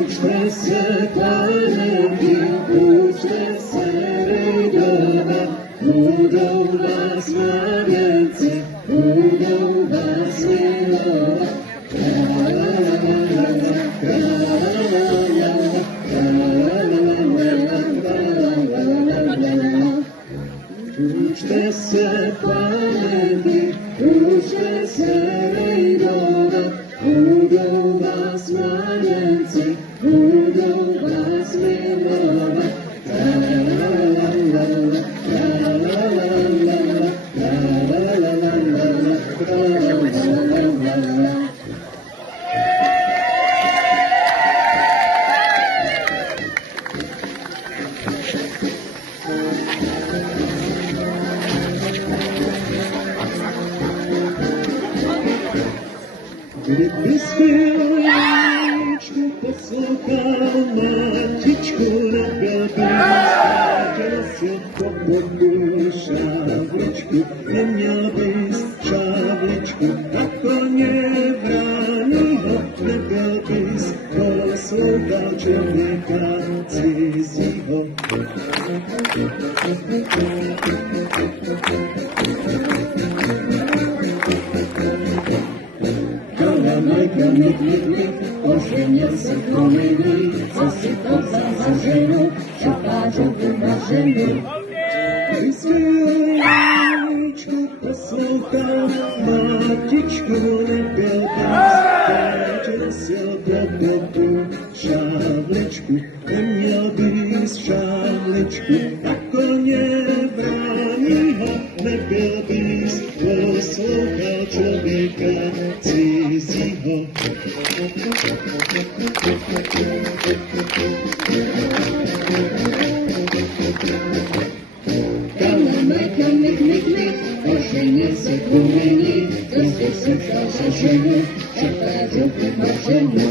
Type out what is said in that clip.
Uczmy se panienki, uczmy se rejdowa, budą was na więcej, budą was miłować. Uczmy se panienki, uczmy se rejdowa, budą was na więcej, budą was miłować. Gdyby słoneczku posłuchał Maciczku teraz się popodu szawleczku, nie miałbyś szawleczku, tak to nie braniło, nie miałbyś posłuchał człowieka cyziego. Mik, ożenię se płomieni, zasypał za żenią, przepadził wymarzeniu. I słoneczku posłuchał, Maciczku lepiej teraz się do szawleczku, nie miałbyś szawleczku, tak to nie braniło, lepiej byś posłuchał człowieka cyziego. Kalamajka, myk, ożenię se płomieni, zasypał za żenią, przepadził wymarzeniu.